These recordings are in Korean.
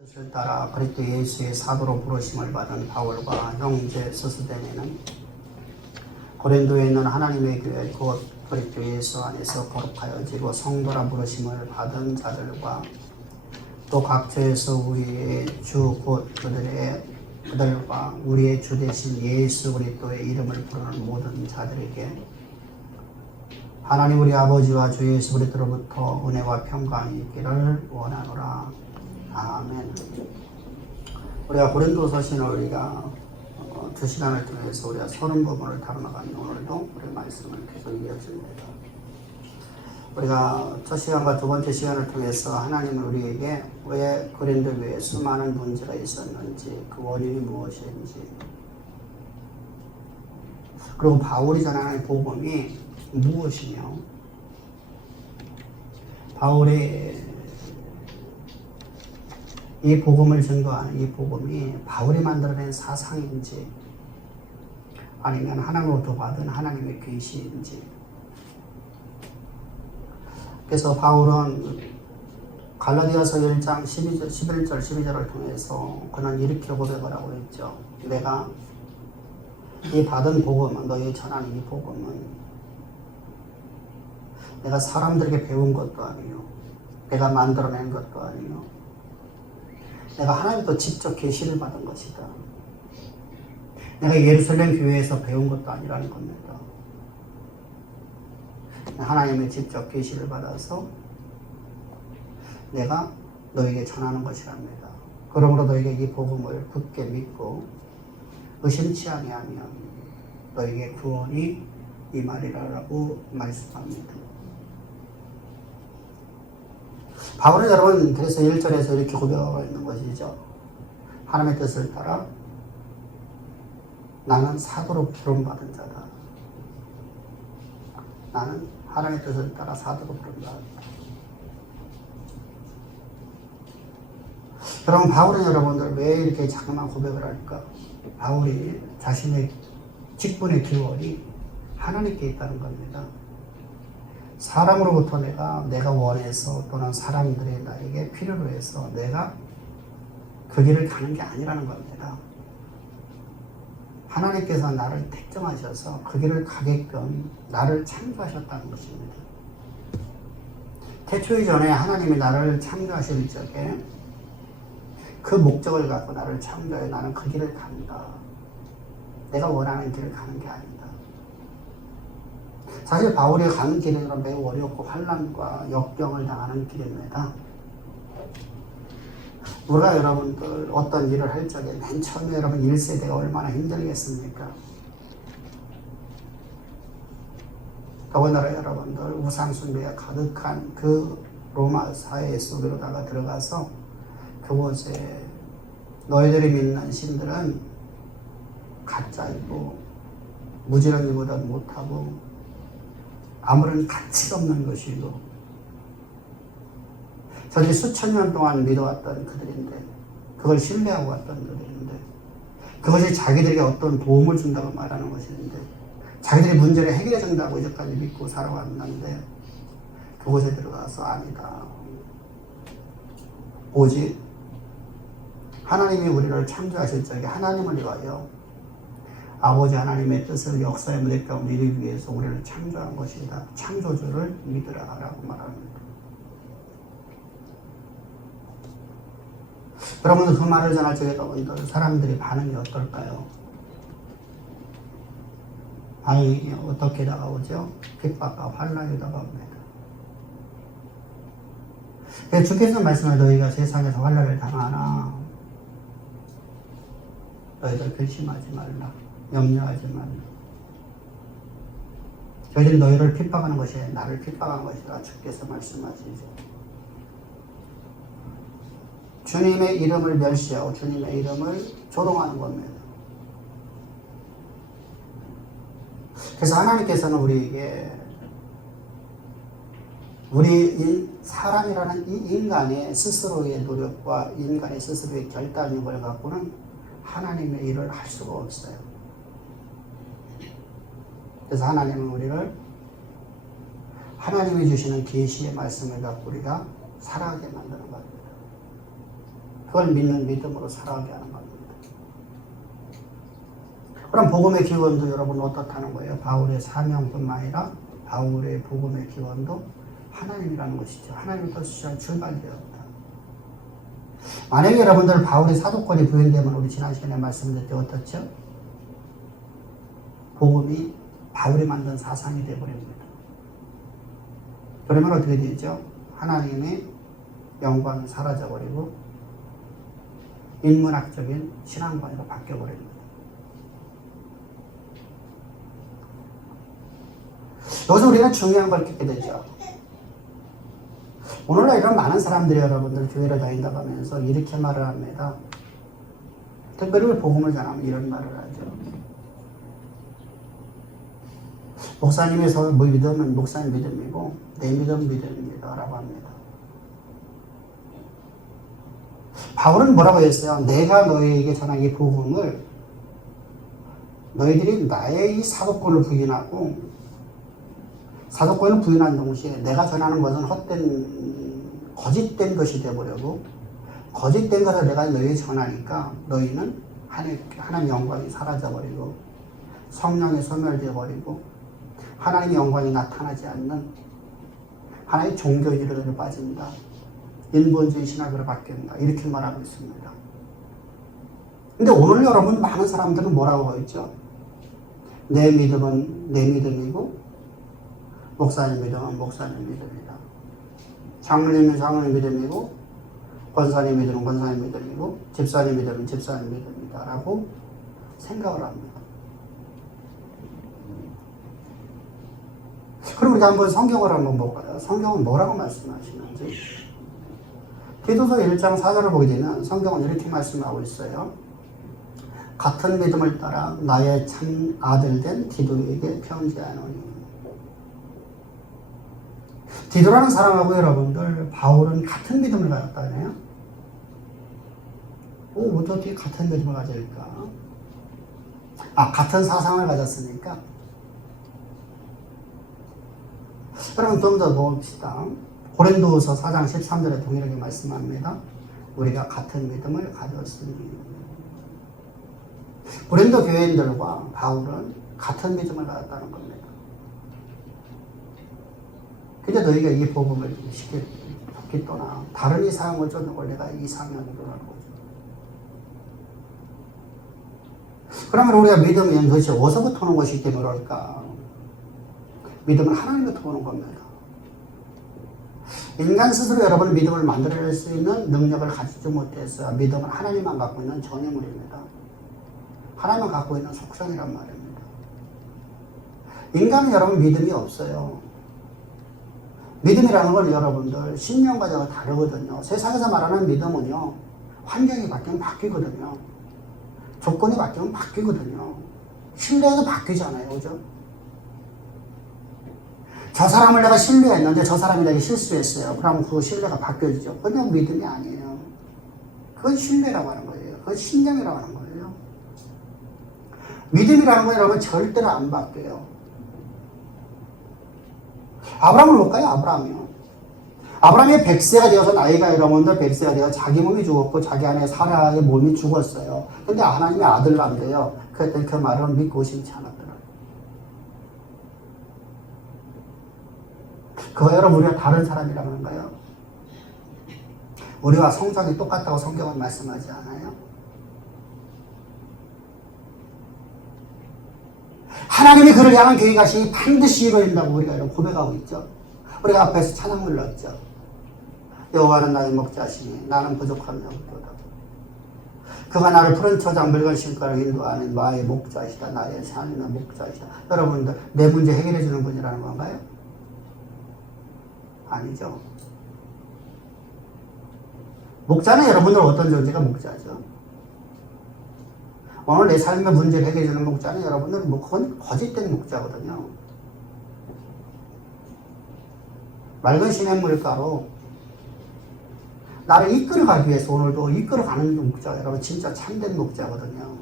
뜻을 따라 그리스도 예수의 사도로 부르심을 받은 바울과 형제 소스데네는 고린도에 있는 하나님의 교회 곧 그리스도 예수 안에서 거룩하여지고 성도라 부르심을 받은 자들과 또 각처에서 우리의 주 곧 그들과 우리의 주 되신 예수 그리스도의 이름을 부르는 모든 자들에게 하나님 우리 아버지와 주 예수 그리스도로부터 은혜와 평강이 있기를 원하노라. 아멘. 우리가 고린도서신을 우리가 2시간을 통해서 우리가 30부분을 다뤄나가는 오늘도 우리 말씀을 계속 이어집니다. 우리가 첫 시간과 두 번째 시간을 통해서 하나님은 우리에게 왜 고린도 교회에 수많은 문제가 있었는지, 그 원인이 무엇인지, 그리고 바울이 전하는 복음이 무엇이며, 바울이 이 복음을 증거하는 이 복음이 바울이 만들어낸 사상인지 아니면 하나님으로부터 받은 하나님의 계시인지. 그래서 바울은 갈라디아서 1장 11절 12절을 통해서 그는 이렇게 고백을 하고 있죠. 내가 이 받은 복음은, 너희 전하는 이 복음은 내가 사람들에게 배운 것도 아니요, 내가 만들어낸 것도 아니요, 내가 하나님부터 직접 계시를 받은 것이다. 내가 예루살렘 교회에서 배운 것도 아니라는 겁니다. 하나님의 직접 계시를 받아서 내가 너에게 전하는 것이랍니다. 그러므로 너에게 이 복음을 굳게 믿고 의심치 아니하면 너에게 구원이 임하리라고 말씀합니다. 바울은 여러분 그래서 1절에서 이렇게 고백하고 있는 것이죠. 하나님의 뜻을 따라 나는 사도로 부름받은 자다. 나는 하나님의 뜻을 따라 사도로 부름받은 자다. 그럼 바울은 여러분들 왜 이렇게 자꾸만 고백을 할까? 바울이 자신의 직분의 기원이 하나님께 있다는 겁니다. 사람으로부터 내가 원해서 또는 사람들이 나에게 필요로 해서 내가 그 길을 가는 게 아니라는 겁니다. 하나님께서 나를 택정하셔서 그 길을 가게끔 나를 창조하셨다는 것입니다. 태초 이전에 하나님이 나를 창조하실 적에 그 목적을 갖고 나를 창조해 나는 그 길을 간다. 내가 원하는 길을 가는 게 아니다. 사실 바울이 가는 길은 매우 어렵고 환난과 역경을 당하는 길입니다. 우리가 여러분들 어떤 일을 할 적에 맨 처음에 여러분 1세대가 얼마나 힘들겠습니까? 더군다나 여러분들 우상숭배가 가득한 그 로마 사회 속으로다가 들어가서 그곳에 너희들이 믿는 신들은 가짜이고 무지런히보다 못하고 아무런 가치가 없는 것이고 저들이 수천 년 동안 믿어왔던 그들인데, 그걸 신뢰하고 왔던 그들인데, 그것이 자기들에게 어떤 도움을 준다고 말하는 것인데, 자기들이 문제를 해결해 준다고 이제까지 믿고 살아왔는데 그곳에 들어가서 아니다. 오직 하나님이 우리를 창조하실 적에 하나님을 위하여 아버지 하나님의 뜻을 역사의 무대 가운데 이루기 위해서 우리를 창조한 것이다. 창조주를 믿으라 라고 말합니다. 여러분들 그 말을 전할 적에 여러분들 사람들이 반응이 어떨까요? 반응이 어떻게 다가오죠? 핍박과 환난이 다가옵니다. 주께서 말씀을 너희가 세상에서 환난을 당하나 너희들 결심하지 말라. 염려하지 말라. 저희들이 너희를 핍박하는 것이 나를 핍박하는 것이라 주께서 말씀하시죠. 주님의 이름을 멸시하고 주님의 이름을 조롱하는 겁니다. 그래서 하나님께서는 우리에게 우리 사람이라는 이 인간의 스스로의 노력과 인간의 스스로의 결단력을 갖고는 하나님의 일을 할 수가 없어요. 그래서 하나님은 우리를 하나님이 주시는 계시의 말씀을 갖고 우리가 살아가게 만드는 겁니다. 그걸 믿는 믿음으로 살아가게 하는 겁니다. 그럼 복음의 기원도 여러분 어떻다는 거예요? 바울의 사명뿐만 아니라 바울의 복음의 기원도 하나님이라는 것이죠. 하나님의 뜻이 출발되었다. 만약에 여러분들 바울의 사도권이 부연되면 우리 지난 시간에 말씀드릴 때 어떻죠? 복음이 바울이 만든 사상이 되어버립니다. 그러면 어떻게 되죠? 하나님의 영광이 사라져버리고 인문학적인 신앙관으로 바뀌어버립니다. 여기서 우리는 중요한 걸 듣게 되죠. 오늘날 이런 많은 사람들이 여러분들 교회를 다닌다고 하면서 이렇게 말을 합니다. 특별히 복음을 전하면 이런 말을 하죠. 목사님의 믿음은 목사님 믿음이고 내 믿음은 믿음입니다 라고 합니다. 바울은 뭐라고 했어요? 내가 너희에게 전한 이 복음을 너희들이 나의 이 사도권을 부인하고 사도권을 부인한 동시에 내가 전하는 것은 헛된 거짓된 것이 되어버리고 거짓된 것을 내가 너희에게 전하니까 너희는 하나님의 영광이 사라져버리고 성령이 소멸되어버리고 하나님의 영광이 나타나지 않는 하나의 종교의식으로 빠진다. 인본주의 신학으로 바뀐다. 이렇게 말하고 있습니다. 근데 오늘 여러분 많은 사람들은 뭐라고 하고 있죠? 내 믿음은 내 믿음이고 목사님 믿음은 목사님 믿음이다. 장로님은 장로님 믿음이고 권사님 믿음은 권사님 믿음이고 집사님 믿음은 집사님 믿음이다 라고 생각을 합니다. 그럼 우리가 한번 성경을 한번 볼까요? 성경은 뭐라고 말씀하시는지. 디도서 1장 4절을 보게 되면 성경은 이렇게 말씀하고 있어요. 같은 믿음을 따라 나의 참 아들 된 디도에게 편지하노니. 디도라는 사람하고 여러분들 바울은 같은 믿음을 가졌다네요. 어떻게 같은 믿음을 가질까? 같은 사상을 가졌으니까. 그럼 좀 더 봅시다. 고린도후서 4장 13절에 동일하게 말씀합니다. 우리가 같은 믿음을 가졌으니. 고린도 교회인들과 바울은 같은 믿음을 가졌다는 겁니다. 근데 너희가 이 복음을 쉽게 좋게 떠나 다른 이상을 쫓는 걸 내가 이상하게 떠나는 거죠. 그러면 우리가 믿으면 도대체 어디서부터 오는 것이기 때문에 그럴까? 믿음은 하나님부터 오는 겁니다. 인간 스스로 여러분 믿음을 만들어낼 수 있는 능력을 가지지 못했어요. 믿음은 하나님만 갖고 있는 전유물입니다. 하나님만 갖고 있는 속성이란 말입니다. 인간은 여러분 믿음이 없어요. 믿음이라는 건 여러분들 신념 과정이 다르거든요. 세상에서 말하는 믿음은요, 환경이 바뀌면 바뀌거든요. 조건이 바뀌면 바뀌거든요. 신뢰도 바뀌잖아요. 그죠? 저 사람을 내가 신뢰했는데 저 사람이 내게 실수했어요. 그럼 그 신뢰가 바뀌어지죠. 그건 믿음이 아니에요. 그건 신뢰라고 하는 거예요. 그건 신념이라고 하는 거예요. 믿음이라는 건 여러분 절대로 안 바뀌어요. 아브라함을 볼까요? 아브라함이요. 아브라함이 100세가 되어서 나이가 여러분들 100세가 되어 자기 몸이 죽었고 자기 안에 사라의 몸이 죽었어요. 근데 하나님의 아들 낳는데요. 그랬더니 그 말을 믿고 심지 않았더라고요. 그거 여러분 우리가 다른 사람이라고 하는가요? 우리와 성장이 똑같다고 성경은 말씀하지 않아요? 하나님이 그를 향한 계획하심이 반드시 이루어진다고 우리가 이런 고백하고 있죠. 우리가 앞에서 찬양 불렀죠. 여호와는 나의 목자시니 나는 부족함이 없도다. 그가 나를 푸른 초장 늙은 실과로 인도하는 나의 목자시다. 나의 삶의 목자시다. 여러분들 내 문제 해결해 주는 분이라는 건가요? 아니죠. 목자는 여러분들 어떤 존재가 목자죠? 오늘 내 삶의 문제를 해결해 주는 목자는 여러분들 그건 거짓된 목자거든요. 맑은 시냇물가로 나를 이끌어가기 위해서 오늘도 이끌어가는 목자, 여러분 진짜 참된 목자거든요.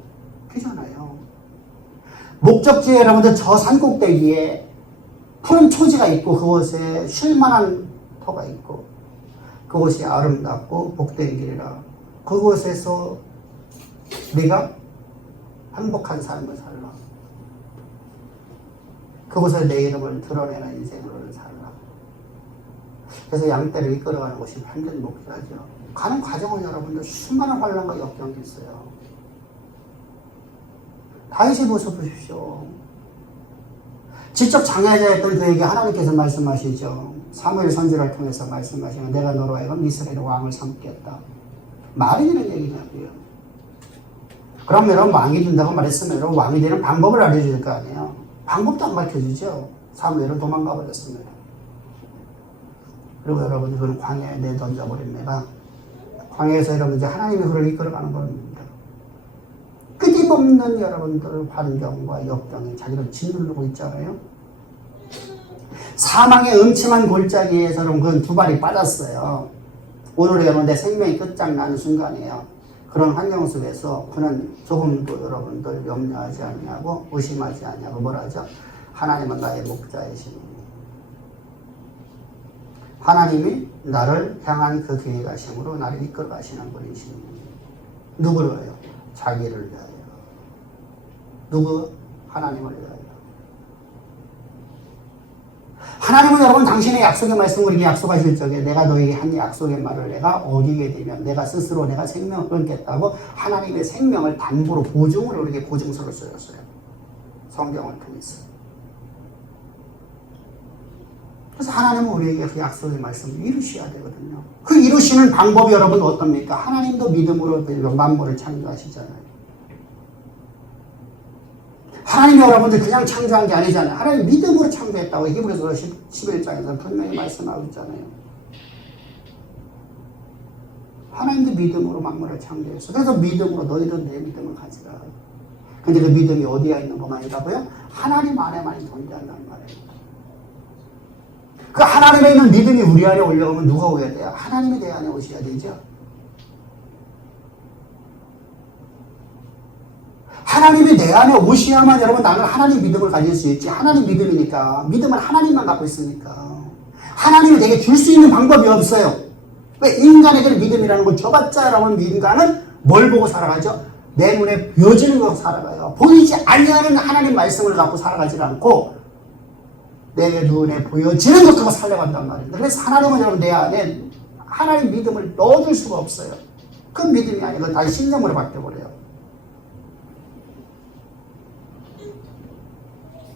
그잖아요. 목적지에 여러분들 저 산꼭대기에 푸른 초지가 있고 그곳에 쉴만한 터가 있고 그곳이 아름답고 복된 길이라 그곳에서 우리가 행복한 삶을 살라. 그곳에 내 이름을 드러내는 인생으로 살라. 그래서 양떼를 이끌어가는 것이 완전 목표죠. 가는 과정은 여러분들 수많은 환란과 역경이 있어요. 다윗의 모습 보십시오. 지적 장애자였던 그에게 하나님께서 말씀하시죠. 사무엘 선지자를 통해서 말씀하시면 내가 너로 하여금 이스라엘의 왕을 삼겠다. 말이 되는 얘기냐고요. 그럼 여러분 왕이 된다고 말했으면 여러분 왕이 되는 방법을 알려줄 거 아니에요. 방법도 안 밝혀주죠. 사무엘은 도망가 버렸습니다. 그리고 여러분 그는 광야에 내던져버립니다. 광야에서 여러분 이제 하나님의 그를 이끌어가는 겁니다. 끊임없는 여러분들 환경과 역경이 자기를 짓누르고 있잖아요. 사망의 음침한 골짜기에서 여러분 그는 두 발이 빠졌어요. 오늘의 여러분 내 생명이 끝장나는 순간이에요. 그런 환경 속에서 그는 조금도 여러분들 염려하지 않냐고 의심하지 않냐고 뭐라 하죠? 하나님은 나의 목자이시니 하나님이 나를 향한 그 길에 가심으로 나를 이끌어 가시는 분이시니 누구를요? 자기를 위하여. 누구? 하나님을 위하여. 하나님은 여러분 당신의 약속의 말씀을 우리에게 약속하실 적에 내가 너에게 한 약속의 말을 내가 어기게 되면 내가 스스로 내가 생명을 끊겠다고 하나님의 생명을 담보로 보증으로 우리에게 보증서를 써줬어요. 성경을 통해서. 그래서 하나님은 우리에게 그 약속의 말씀을 이루셔야 되거든요. 그 이루시는 방법이 여러분 어떻습니까? 하나님도 믿음으로 만물을 창조하시잖아요. 하나님이 여러분들 그냥 창조한 게 아니잖아요. 하나님 믿음으로 창조했다고 히브리서 11장에서 분명히 말씀하고 있잖아요. 하나님도 믿음으로 만물을 창조했어. 그래서 믿음으로 너희도 내 믿음을 가지라. 근데 그 믿음이 어디에 있는 것만이라고요? 하나님 안에만 존재한다는 말이에요. 그 하나님에 있는 믿음이 우리 안에 올라오면 누가 오야 돼요? 하나님이 내 안에 오셔야 되죠. 하나님이 내 안에 오셔야만 여러분 나는 하나님 믿음을 가질 수 있지. 하나님 믿음이니까. 믿음은 하나님만 갖고 있으니까. 하나님이 내게 줄 수 있는 방법이 없어요. 왜? 인간에게 믿음이라는 걸 줘봤자 여러분 인간은 뭘 보고 살아가죠? 내 눈에 보여지는 거 살아가요. 보이지 아니하는 하나님 말씀을 갖고 살아가지 않고 내 눈에 보여지는 것 갖고 살려간단 말입니다. 그래서 하나님은 여러분 내 안에 하나님 믿음을 넣어줄 수가 없어요. 그 믿음이 아니고 다시 신념으로 바뀌어버려요.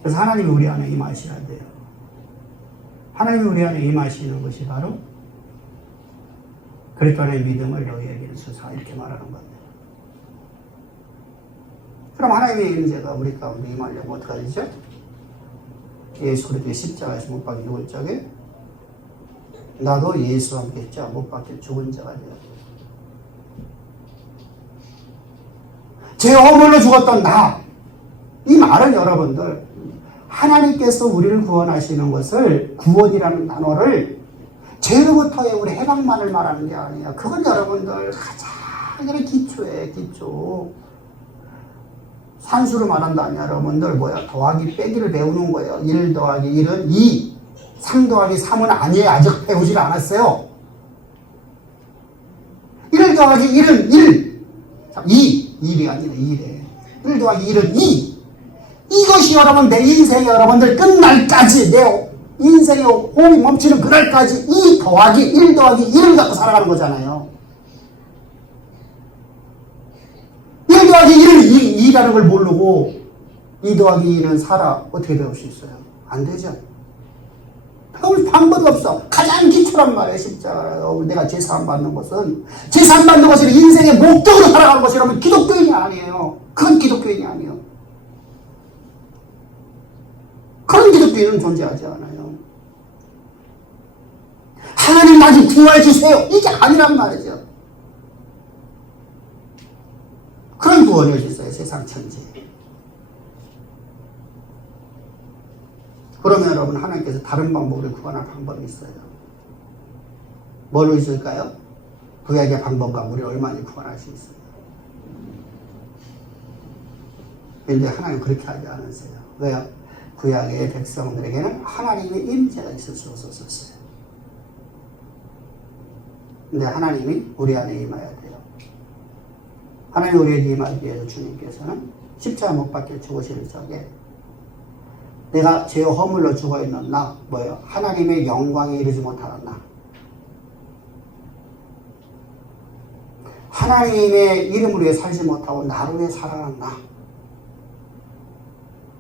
그래서 하나님이 우리 안에 임하셔야 돼요. 하나님이 우리 안에 임하시는 것이 바로 그리스도의 믿음을 너희에게 주사 이렇게 말하는 겁니다. 그럼 하나님의 임재가 우리 가운데 임하려면 어떻게 되죠? 예수 그리스도의 십자가에서 못 박혀 죽을 적에 나도 예수와 함께 십자가 못 박혀 죽은 자가 되어 제 허물로 죽었던 나. 이 말은 여러분들 하나님께서 우리를 구원하시는 것을 구원이라는 단어를 죄로부터의 우리 해방만을 말하는 게 아니에요. 그건 여러분들 가장 기초에 기초. 산수로 말한다면 여러분들 뭐야? 더하기 빼기를 배우는 거예요. 1 더하기 1은 2. 3 더하기 3은 아니에요. 아직 배우질 않았어요. 1 더하기 1은 1. 2. 1이 아니라 2래. 1 더하기 1은 2. 이것이 여러분 내 인생이 여러분들 끝날까지 내 인생의 호흡이 멈추는 그날까지 2 더하기 1 더하기 1을 갖고 살아가는 거잖아요. 1 더하기 1은 2라는 걸 모르고 2 더하기 1은 4라 어떻게 배울 수 있어요? 안 되죠. 배울 방법이 없어. 가장 기초란 말이에요. 십자가 내가 제사함 받는 것은 제사함 받는 것이 인생의 목적으로 살아가는 것이라면 기독교인이 아니에요. 그건 기독교인이 아니에요. 그런 기독교인은 존재하지 않아요. 하나님 나 좀 구원해주세요. 이게 아니란 말이죠. 그런 구원을 주세요. 세상 천지. 그러면 여러분 하나님께서 다른 방법으로 구원할 방법이 있어요. 뭘로 있을까요? 구약의 방법과 우리 얼마나 구원할 수 있어요. 그런데 하나님 그렇게 하지 않으세요. 왜요? 구약의 백성들에게는 하나님의 임재가 있을 수 없었어요. 근데 하나님이 우리 안에 임해야 돼요. 하나님 우리에게 임하기 위해서 주님께서는 십자가 못 박혀 죽으실 적에 내가 죄 허물로 죽어있는 나, 뭐예요? 하나님의 영광에 이르지 못하는 나, 하나님의 이름을 위해 살지 못하고 나를 위해 살아가는 나,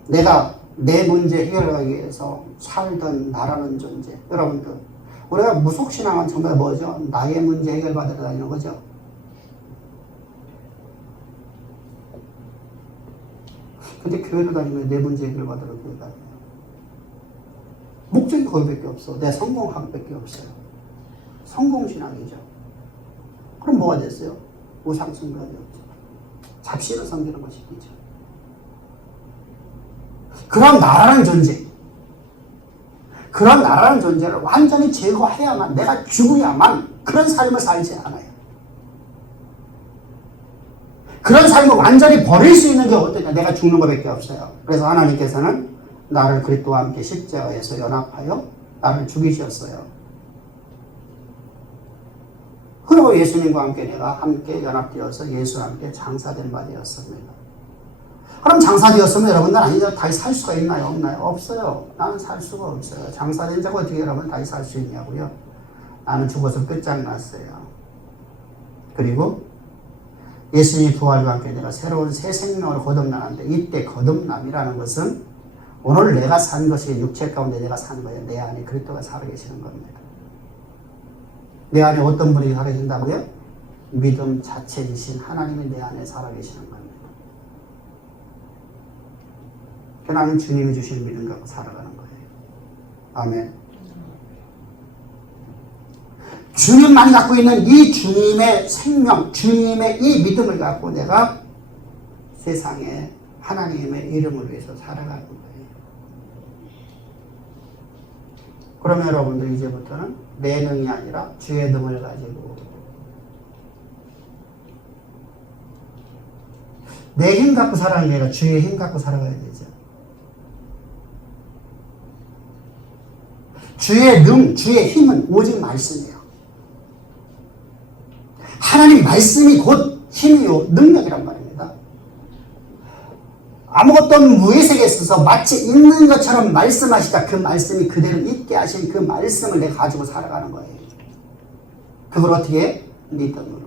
내가 내 문제 해결하기 위해서 살던 나라는 존재. 여러분들, 우리가 무속신앙은 정말 뭐죠? 나의 문제 해결받으러 다니는 거죠. 근데 교회로 다니면 내 문제 해결받으러 교회 다녀요. 목적이 거기밖에 없어. 내 성공학밖에 없어요. 성공신앙이죠. 그럼 뭐가 됐어요? 우상숭배가 되었죠. 잡신을 섬기는 것이죠. 그런 나라는 존재, 그런 나라는 존재를 완전히 제거해야만, 내가 죽어야만 그런 삶을 살지 않아요. 그런 삶을 완전히 버릴 수 있는 게 어떠냐? 내가 죽는 것밖에 없어요. 그래서 하나님께서는 나를 그리스도와 함께 십자가에서 연합하여 나를 죽이셨어요. 그리고 예수님과 함께 내가 함께 연합되어서 예수와 함께 장사된 바 되었습니다. 그럼 장사되었으면 여러분들 아니 다시 살 수가 있나요? 없나요? 없어요. 나는 살 수가 없어요. 장사된 자가 어떻게 여러분 다시 살 수 있냐고요? 나는 죽어서 끝장났어요. 그리고 예수님이 부활과 함께 내가 새로운 새 생명을 거듭나는데, 이때 거듭남이라는 것은 오늘 내가 산 것이 육체 가운데 내가 사는 거예요. 내 안에 그리스도가 살아계시는 겁니다. 내 안에 어떤 분이 살아계신다고요? 믿음 자체이신 하나님이 내 안에 살아계시는 겁니다. 나는 주님이 주신 믿음 갖고 살아가는 거예요. 아멘. 주님만이 갖고 있는 이 주님의 생명, 주님의 이 믿음을 갖고 내가 세상에 하나님의 이름을 위해서 살아가는 거예요. 그러면 여러분들 이제부터는 내 능이 아니라 주의 능을 가지고, 내 힘 갖고 살아가는 게 아니라 주의 힘 갖고 살아가야 되죠. 주의 능, 주의 힘은 오직 말씀이에요. 하나님 말씀이 곧 힘이요 능력이란 말입니다. 아무것도 없는 무의식에 있어서 마치 있는 것처럼 말씀하시다 그 말씀이 그대로 있게 하신 그 말씀을 내가 가지고 살아가는 거예요. 그걸 어떻게 해? 믿음으로.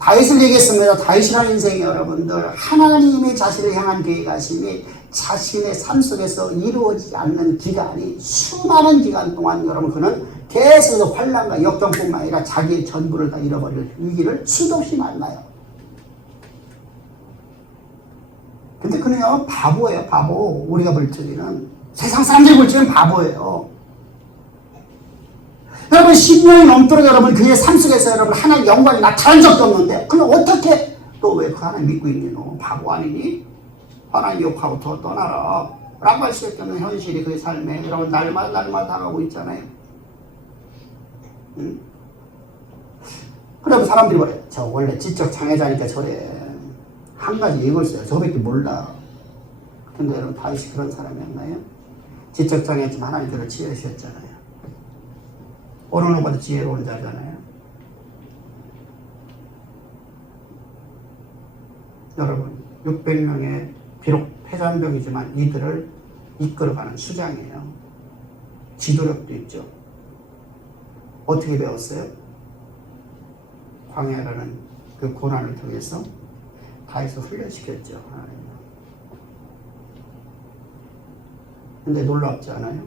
다윗을 얘기했습니다. 다윗이라는 인생이 여러분들 하나님의 자신을 향한 계획하심이 자신의 삶 속에서 이루어지지 않는 기간이 수많은 기간 동안 여러분 그는 계속 환난과 역경뿐만 아니라 자기의 전부를 다 잃어버릴 위기를 수도 없이 만나요. 근데 그는요 바보예요. 바보. 우리가 볼 적에는, 세상 사람들이 볼 적에는 바보예요. 여러분 10년이 넘도록 여러분 그의 삶 속에서 여러분 하나님의 영광이 나타난 적도 없는데 그럼 어떻게 또 왜 그 하나님 믿고 있니? 너 바보 아니니? 하나님 욕하고 더 떠나라 라고 할 수 없는 현실이 그의 삶에 여러분 날마다 다가오고 있잖아요. 응? 그러면 사람들이 뭐래? 저 원래 지적 장애자니까 저래. 한 가지 이걸 써요. 저밖에 몰라. 근데 여러분 다윗이 그런 사람이었나요? 지적 장애지만 하나님 그를 지혜주셨잖아요. 어느 누구보다 지혜로운 자잖아요. 여러분 600명의 비록 패잔병이지만 이들을 이끌어가는 수장이에요. 지도력도 있죠. 어떻게 배웠어요? 광야라는 그 고난을 통해서 다윗을 훈련시켰죠. 근데 놀랍지 않아요?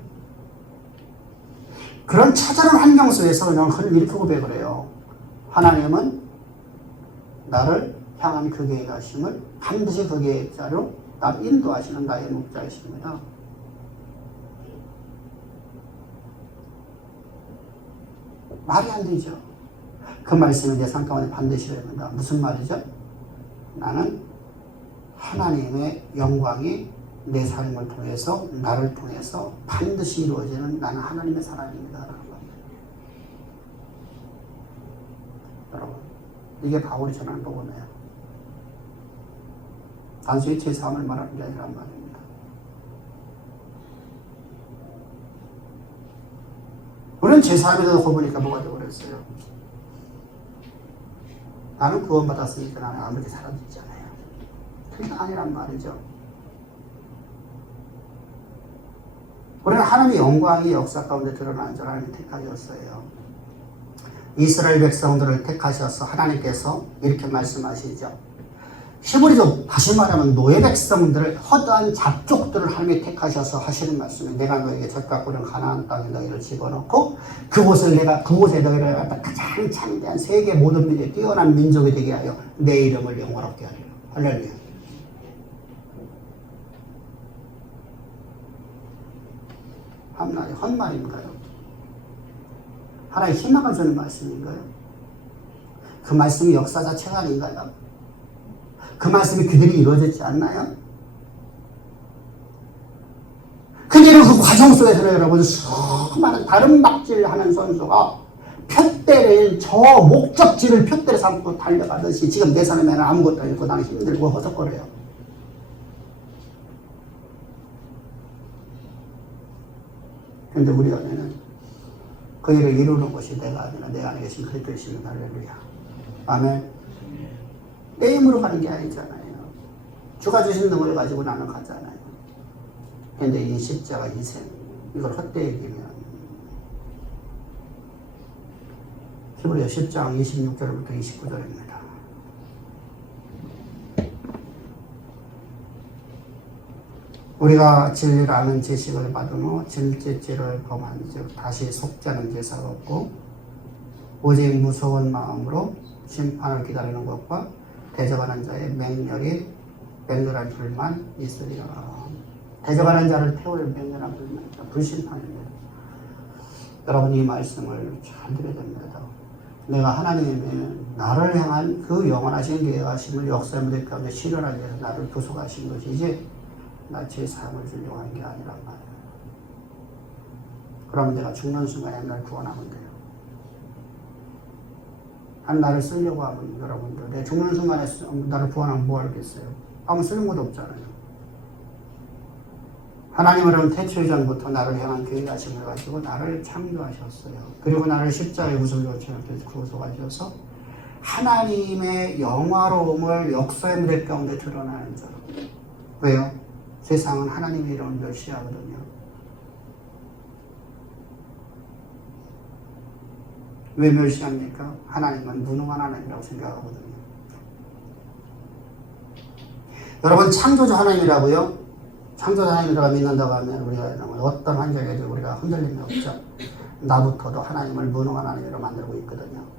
그런 처절한 환경 속에서 그냥 그를 이렇게 고백을 해요. 하나님은 나를 향한 그 계획하심을 반드시 그 계획자로 나를 인도하시는 나의 목자이십니다. 말이 안 되죠. 그 말씀이 내 삶 가운데 반드시 이루어진다. 무슨 말이죠? 나는 하나님의 영광이 내 삶을 통해서 나를 통해서 반드시 이루어지는 나는 하나님의 사람입니다 라는 겁니다. 여러분 이게 바울이 전하는 복음이에요. 단순히 제 삶을 말하는 게 아니란 말입니다. 우리는 제 삶에 대해서 보니까 뭐가 되어버렸어요? 나는 구원받았으니까 나는 아무렇게 살아도 있잖아요. 그게 아니란 말이죠. 우리는 하나님의 영광이 역사 가운데 드러나는 줄 하나님이 택하셨어요. 이스라엘 백성들을 택하셔서 하나님께서 이렇게 말씀하시죠. 히브리족, 다시 말하면 노예 백성들을, 허다한 잡족들을 하나님이 택하셔서 하시는 말씀이, 내가 너에게 적갖고 있는 가나안 땅에 너희를 집어넣고 그곳에 너희를 갖다 가장 창대한 세계 모든 민족에 뛰어난 민족이 되게 하여 내 이름을 영원롭게 하리라. 할렐루야. 헛말인가요? 하나의 희망을 주는 말씀인가요? 그 말씀이 역사 자체가 아닌가요? 그 말씀이 그들이 이루어졌지 않나요? 근데 그 과정 속에서는 여러분 수많은 다른 막질하는 선수가 푯대를 저 목적지를 푯대를 삼고 달려가듯이 지금 내 삶에는 아무것도 아니고 나는 힘들고 허덕거려요. 근데 우리 안에는 그 일을 이루는 것이 내가 아니라 내 안에 계신 그리스도이시면 할렐루야. 아멘. 내 힘으로 가는 게 아니잖아요. 주가 주신 능력을 가지고 나는 가잖아요. 근데 이 십자가 희생, 이걸 헛되이 여기면 히브리서 10장 26절부터 29절입니다. 우리가 진리를 아는 지식을 받은 후 진실죄를 범한 즉 다시 속죄하는 제사가 없고 오직 무서운 마음으로 심판을 기다리는 것과 대적하는 자의 맹렬한 불만 있으리라. 대적하는 자를 태울 맹렬한 불만, 불심판입니다. 여러분 이 말씀을 잘 들어야 됩니다. 내가 하나님의 나를 향한 그 영원하신 계획하심을 역사의 무대 가운데 실현하기 위해서 나를 구속하신 것이 이제 나 제 삶을 주려고 하는 게 아니란 말이에요. 그럼 내가 죽는 순간에 나를 구원하면 돼요. 나를 쓰려고 하면 여러분들 내 죽는 순간에 나를 구원하면 뭐 하겠어요? 아무 쓸모도 없잖아요. 하나님은 태초이전부터 나를 향한 계획하심을 가지고 나를 창조하셨어요. 그리고 나를 십자가의 구슬로 구속하셔서 하나님의 영화로움을 역사의 무대 가운데 드러나는 자로. 왜요? 세상은 하나님의 이름을 멸시하거든요. 왜 멸시합니까? 하나님은 무능한 하나님이라고 생각하거든요. 여러분 창조자 하나님이라고요? 창조자 하나님이라고 믿는다고 하면 우리가 어떤 환경에도 우리가 흔들림이 없죠. 나부터도 하나님을 무능한 하나님으로 만들고 있거든요.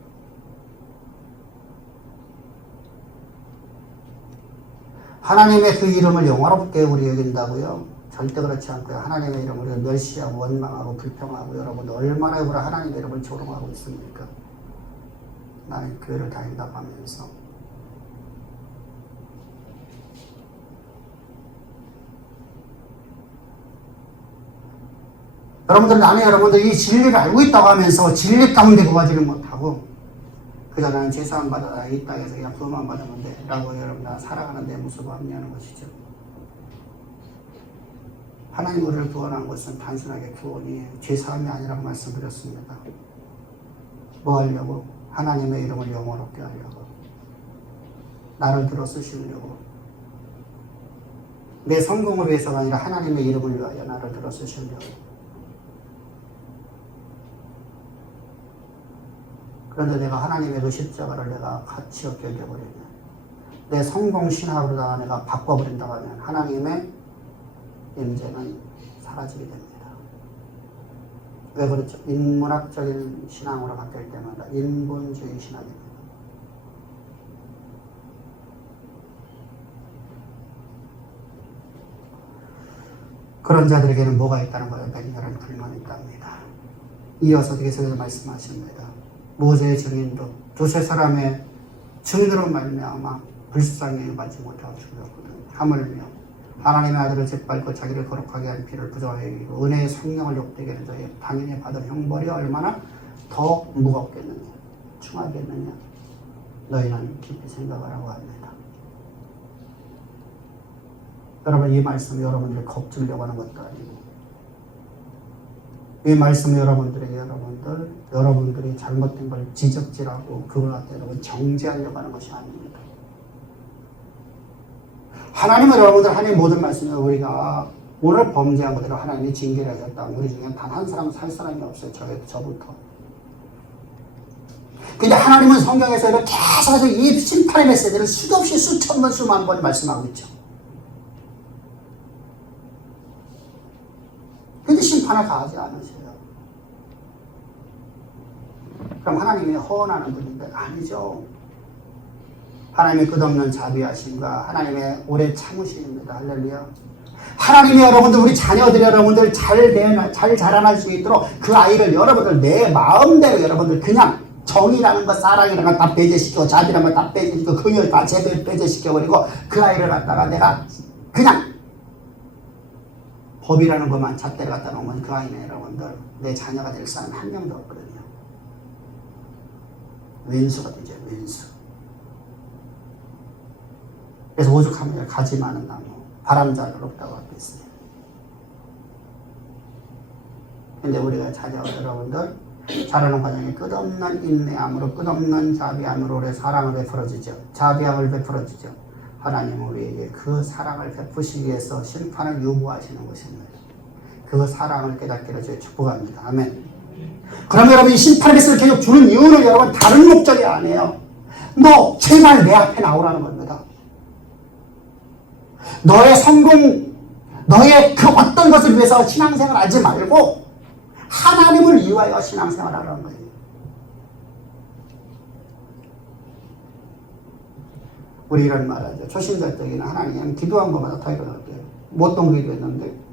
하나님의 그 이름을 영화롭게 우리 여긴다고요? 절대 그렇지 않고요. 하나님의 이름을 우리가 멸시하고 원망하고 불평하고 여러분들 얼마나 우리 하나님의 이름을 조롱하고 있습니까? 나는 교회를 다닌다고 하면서 나는 여러분들 이 진리를 알고 있다고 하면서 진리 가운데 거하지를 못하고 그저 나는 제사만 받아 이 땅에서 그냥 구원만 받으면 돼 라고 여러분 나 살아가는 내 모습을 합리하는 것이죠. 하나님 우리를 구원한 것은 단순하게 구원이 죄사함이 아니라고 말씀드렸습니다. 뭐 하려고? 하나님의 이름을 영원롭게 하려고. 나를 들어 쓰시려고. 내 성공을 위해서가 아니라 하나님의 이름을 위하여 나를 들어 쓰시려고. 그런데 내가 하나님의 그 십자가를 내가 가치 없게 여겨버리면 내 성공 신학으로다가 내가 바꿔버린다고 하면 하나님의 임재는 사라지게 됩니다. 왜 그렇죠? 인문학적인 신앙으로 바뀔 때마다 인본주의 신학입니다. 그런 자들에게는 뭐가 있다는 거예요? 맹렬한 불만이 있답니다. 이어서 계속해서 말씀하십니다. 모세의 증인도 두세 사람의 증인으로 말미암아 불쌍히 여기지 못하고 죽었거든. 하물며 하나님의 아들을 짓밟고 자기를 거룩하게 한 피를 부정하게 여기고 은혜의 성령을 욕되게 하는 자의 당연히 받은 형벌이 얼마나 더 무겁겠느냐 충하겠느냐 너희는 깊이 생각하라고 합니다. 여러분 이 말씀이 여러분들을 겁주려고 하는 것도 아니고 이 말씀은 여러분들이 잘못된 걸 지적질하고 그걸 갖다 여러분 정죄하려고 하는 것이 아닙니다. 하나님은 여러분들 하나님 모든 말씀을 우리가 오늘 범죄한 것대로 하나님이 징계를 하셨다. 우리 중에 단 한 사람 살 사람이 없어요. 저부터. 근데 하나님은 성경에서 이렇게 계속해서 이 심판의 메시지를 수도 없이 수천 번 수만 번 말씀하고 있죠. 근데 심판을 가하지 않으세요. 그럼 하나님이 허언하는 분인데 아니죠. 하나님의 끝없는 자비하심과 하나님의 오래 참으심입니다. 할렐루야. 하나님이 여러분들 우리 자녀들이 여러분들 잘 자라날 수 있도록 그 아이를 여러분들 내 마음대로 여러분들 그냥 정의라는 것, 사랑이라는 것 다 배제시키고 자비라는 것 다 배제시키고 긍휼 다 배제시켜버리고 그 아이를 갖다가 내가 그냥 법이라는 것만 잣대를 갖다 놓으면 그 아이는 여러분들 내 자녀가 될 사람이 한 명도 없거든요. 왼수가 되죠. 왼수. 그래서 오죽하면 가지 많은 나무 바람자를 없다고 하고 있어요. 근데 우리가 자녀가 여러분들 자라는 과정에 끝없는 인내함으로 끝없는 자비함으로 우리의 사랑을 베풀어주죠. 자비함을 베풀어주죠. 하나님은 우리에게 그 사랑을 베푸시기 위해서 심판을 유보하시는 것입니다. 그 사랑을 깨닫기를 저희 축복합니다. 아멘. 그럼 여러분 이 심판의 메시지를 계속 주는 이유는 여러분 다른 목적이 아니에요. 너 제발 내 앞에 나오라는 겁니다. 너의 성공, 너의 그 어떤 것을 위해서 신앙생활 하지 말고 하나님을 위하여 신앙생활 하라는 거예요. 우리 이런 말 하죠. 초신자 때에는 하나님 기도한 것마다 다 일어날게요. 못던 기도했는데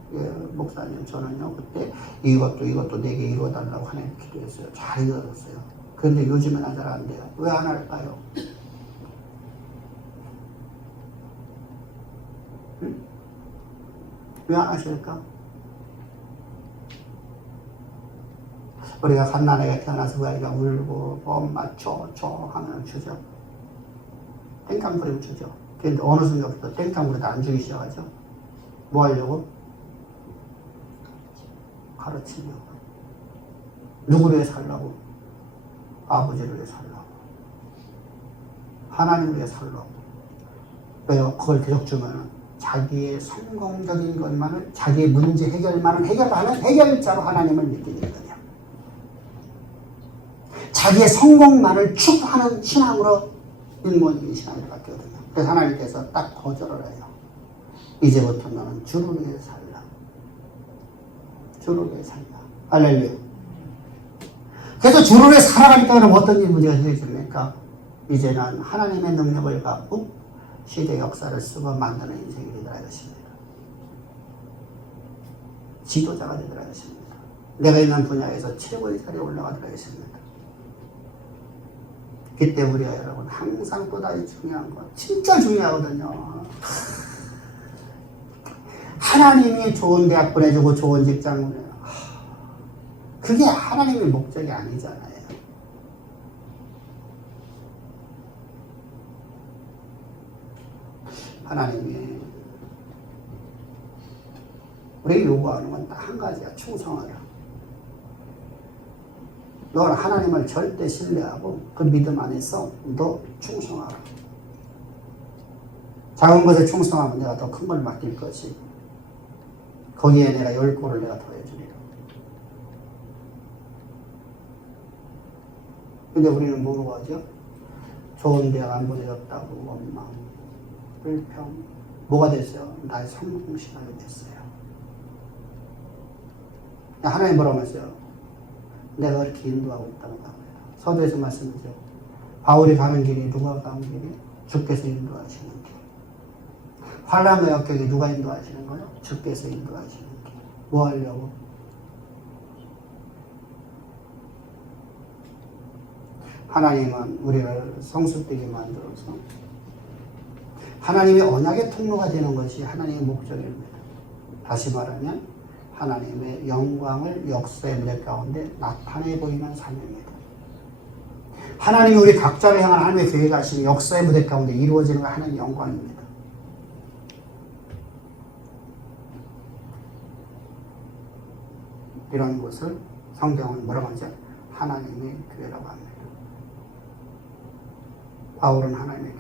목사님 저는요 그때 이것도 내게 이루어달라고 하나님 기도했어요. 잘 이루어졌어요. 그런데 요즘에는 잘 안 돼요. 왜 안 할까요? 응? 왜 안 하실까? 우리가 갓난아이가 태어나서 그 아이가 울고 엄마 줘 하면 주죠. 땡깡 부리면 주죠. 그런데 어느 순간부터 땡깡 부리다 안 주기 시작하죠. 뭐 하려고? 가르치려고. 누구를 위해 살라고? 아버지를 위해 살라고. 하나님을 위해 살라고. 왜요? 그걸 계속 주면 자기의 성공적인 것만을 자기의 문제 해결만을 해결하는 해결자로 하나님을 느끼게 되거든요. 자기의 성공만을 추구하는 신앙으로 인본주의 신앙이 바뀌거든요. 그래서 하나님께서 딱 거절을 해요. 이제부터 너는 주를 위해 살라. 주를 위해 살라. 할렐루야. 그래서 주를 위해 살아가니까 그럼 어떤 일이 문제가 생깁니까? 이제는 하나님의 능력을 갖고 시대 역사를 쓰고 만드는 인생이 되더라 이것입니다. 지도자가 되더라 이것입니다. 내가 있는 분야에서 최고의 자리에 올라가더라 이것입니다. 그때 우리가 여러분 항상 또다시 중요한 거 진짜 중요하거든요. 하나님이 좋은 대학 보내주고 좋은 직장 보내주고 그게 하나님의 목적이 아니잖아요. 하나님이 우리에게 요구하는 건 딱 한 가지야. 충성하라. 너는 하나님을 절대 신뢰하고 그 믿음 안에서 너 충성하라. 작은 것에 충성하면 내가 더 큰 걸 맡길 거지. 거기에 내가 10골을 내가 더해주리라. 근데 우리는 뭐라고 하죠? 좋은 대학 안 보내줬다고 원망, 불평. 뭐가 됐어요? 나의 성공 시간이 됐어요. 하나님 뭐라고 하세요? 내가 그렇게 인도하고 있다는 거예요. 서두에서 말씀하죠. 바울이 가는 길이 누가 가는 길이? 주께서 인도하시는 길. 환난과 역경이 누가 인도하시는 거예요? 주께서 인도하시는 길. 뭐 하려고? 하나님은 우리를 성숙되게 만들어서 하나님의 언약의 통로가 되는 것이 하나님의 목적입니다. 다시 말하면 하나님의 영광을 역사의 무대 가운데 나타내 보이는 사명입니다. 하나님이 우리 각자를 향한 하나님의 계획을 하시는 역사의 무대 가운데 이루어지는 건 하나님의 영광입니다. 이런 것을 성경은 뭐라고 하죠? 하나님의 교회라고 합니다. 바울은 하나님의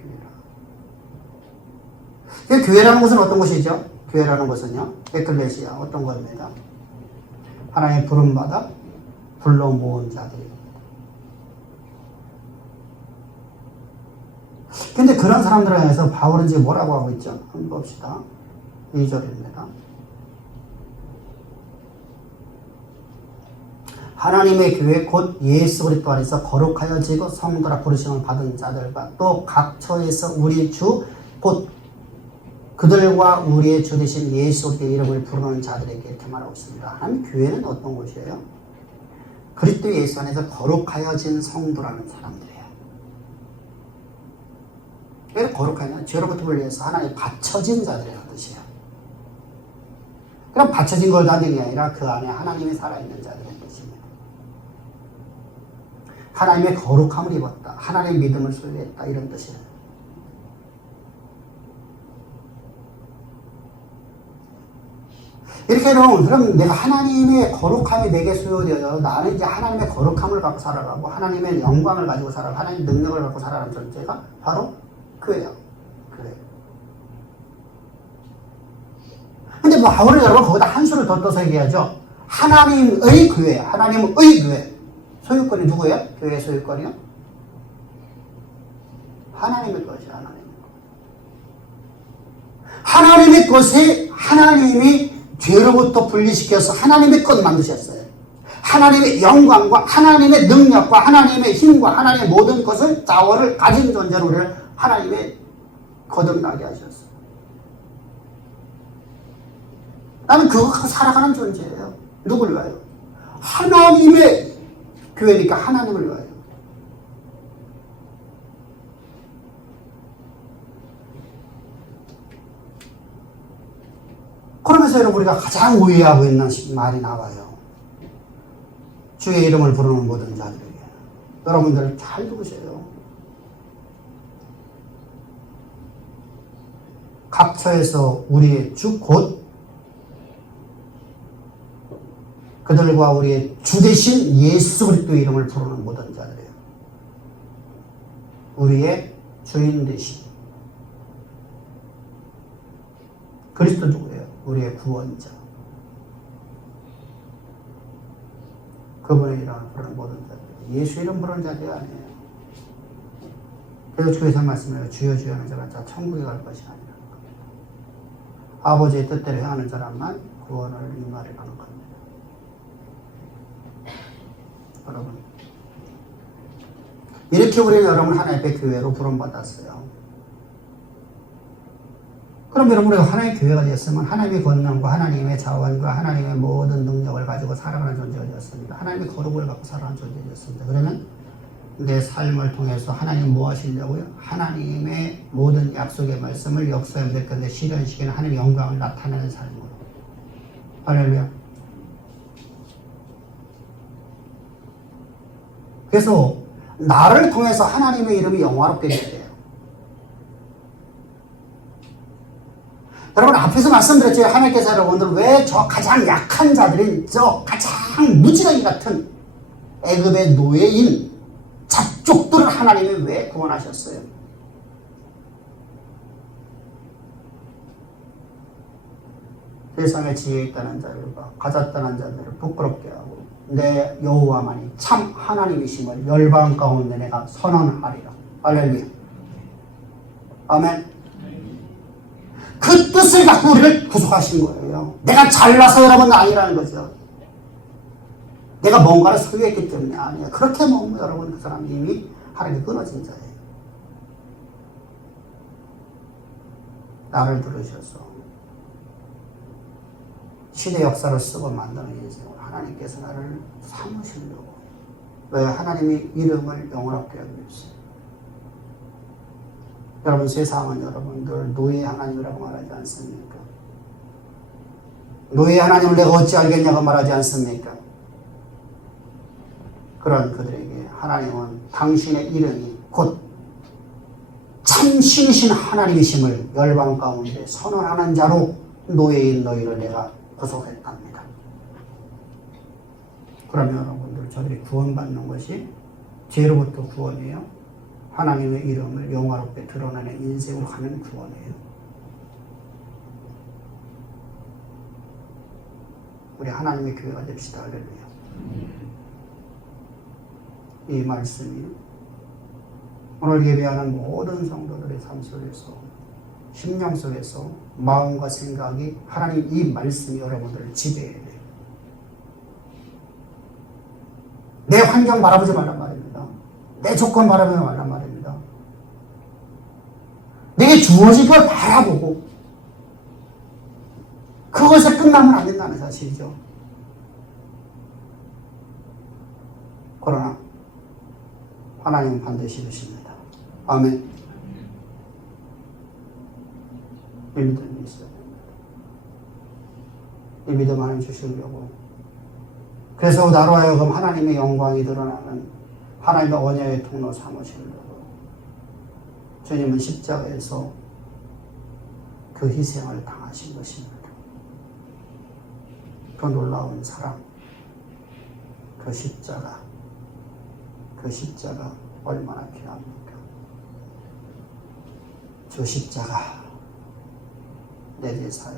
교회라. 교회라는 것은 어떤 것이죠? 교회라는 것은요, 에클레시아 어떤 겁니다? 하나님의 부름받아 불러 모은 자들입니다. 근데 그런 사람들에 대해서 바울은 지금 뭐라고 하고 있죠? 한번 봅시다. 2절입니다. 하나님의 교회 곧 예수 그리스도 안에서 거룩하여지고 성도라 부르심을 받은 자들과 또 각처에서 우리 주 곧 그들과 우리의 주 되신 예수 그리스도의 이름을 부르는 자들에게 이렇게 말하고 있습니다. 하나님 교회는 어떤 곳이에요? 그리스도 예수 안에서 거룩하여진 성도라는 사람들이에요. 왜 거룩하냐? 죄로부터 분리해서 하나님 받쳐진 자들이라는 뜻이에요. 그럼 받쳐진 걸 다는 게 아니라 그 안에 하나님이 살아있는 자들의 뜻입니다. 하나님의 거룩함을 입었다. 하나님의 믿음을 소유했다. 이런 뜻이에요. 이렇게 되면 그럼 내가 하나님의 거룩함이 내게 소유되어서 나는 이제 하나님의 거룩함을 갖고 살아가고 하나님의 영광을 가지고 살아가고 하나님의 능력을 갖고 살아가는 존재가 바로 교회예요. 교회. 근데 뭐 바울은 여러분 거기다 한 수를 더 떠서 얘기하죠. 하나님의 교회, 하나님의 교회. 소유권이 누구예요? 교회의 소유권이요? 하나님의 것이에요. 하나님의 것에 하나님이 죄로부터 분리시켜서 하나님의 것 만드셨어요. 하나님의 영광과 하나님의 능력과 하나님의 힘과 하나님의 모든 것을 자원을 가진 존재로 우리를 하나님의 거듭나게 하셨어요. 나는 그거 갖고 살아가는 존재예요. 누굴 위하여? 하나님의 교회니까 하나님을 위하여. 그러면서 여러분 우리가 가장 오해하고 있는 말이 나와요. 주의 이름을 부르는 모든 자들에게. 여러분들 잘 들으세요. 각처에서 우리의 주 곧 그들과 우리의 주 대신 예수 그리스도의 이름을 부르는 모든 자들이에요. 우리의 주인 대신 그리스도 누구예요? 우리의 구원자. 그분의 이름을 부르는 모든 자들. 예수 이름 부르는 자들이 아니에요. 그래서 주에서 말씀해요. 주여 주여 하는 자가 자 천국에 갈 것이 아니라 아버지의 뜻대로 행하는 자라만 구원을 임하리라는 겁니다. 여러분, 이렇게 우리는 여러분 하나님의 교회로 부름받았어요. 그럼 여러분 우리가 하나님의 교회가 되었으면 하나님의 권능과 하나님의 자원과 하나님의 모든 능력을 가지고 살아가는 존재가 되었습니다. 하나님의 거룩을 갖고 살아가는 존재가 되었습니다. 그러면 내 삶을 통해서 하나님 뭐 하시려고요? 하나님의 모든 약속의 말씀을 역사에 될 건데 실현시키는 하나님의 영광을 나타내는 삶으로. 할렐루야. 그래서 나를 통해서 하나님의 이름이 영화롭게 돼야 돼요. 여러분 앞에서 말씀드렸죠. 하나님께서 여러분들 왜 저 가장 약한 자들인 저 가장 무지렁이 같은 애굽의 노예인 잡족들을 하나님이 왜 구원하셨어요? 세상에 지혜 있다는 자들과 가졌다는 자들을 부끄럽게 하고 내 여호와만이 참 하나님이심을 열방 가운데 내가 선언하리라. 할렐루야. 아멘. 그 뜻을 갖고 우리를 구속하신 거예요. 내가 잘나서 여러분 아니라는 거죠. 내가 뭔가를 소유했기 때문에 아니야. 그렇게 먹으면 여러분 그 사람 이미 하나님이 끊어진 자예요. 나를 부르셔서 시대 역사를 쓰고 만드는 인생을 하나님께서 나를 삼으시려고. 왜? 하나님이 이름을 영원하게 하기 위해서. 여러분 세상은 여러분들 노예 하나님이라고 말하지 않습니까? 노예 하나님을 내가 어찌 알겠냐고 말하지 않습니까? 그런 그들에게 하나님은 당신의 이름이 곧 참신이신 하나님이심을 열방 가운데 선언하는 자로 노예인 너희를 내가 구속했답니다. 그러면 여러분들 저들이 구원받는 것이 죄로부터 구원이에요. 하나님의 이름을 영화롭게 드러내는 인생으로 가는 구원이에요. 우리 하나님의 교회가 됩시다. 할렐루야. 이 말씀이 오늘 예배하는 모든 성도들의 삶 속에서, 심령 속에서 마음과 생각이 하나님 이 말씀이 여러분들을 지배해야 돼요. 내 환경 바라보지 말란 말입니다. 내 조건 바라보지 말란 말입니다. 내게 주어진 걸 바라보고 그것에 끝나면 안 된다는 사실이죠. 그러나 하나님은 반드시 이루십니다. 아멘. 이 믿음이 있어야 됩니다. 이 믿음 하나님 주시려고. 그래서 나로 하여금 하나님의 영광이 드러나는 하나님의 언약의 통로 삼으시려고 주님은 십자가에서 그 희생을 당하신 것입니다. 그 놀라운 사랑, 그 십자가 얼마나 귀합니까? 저 십자가 내 제사에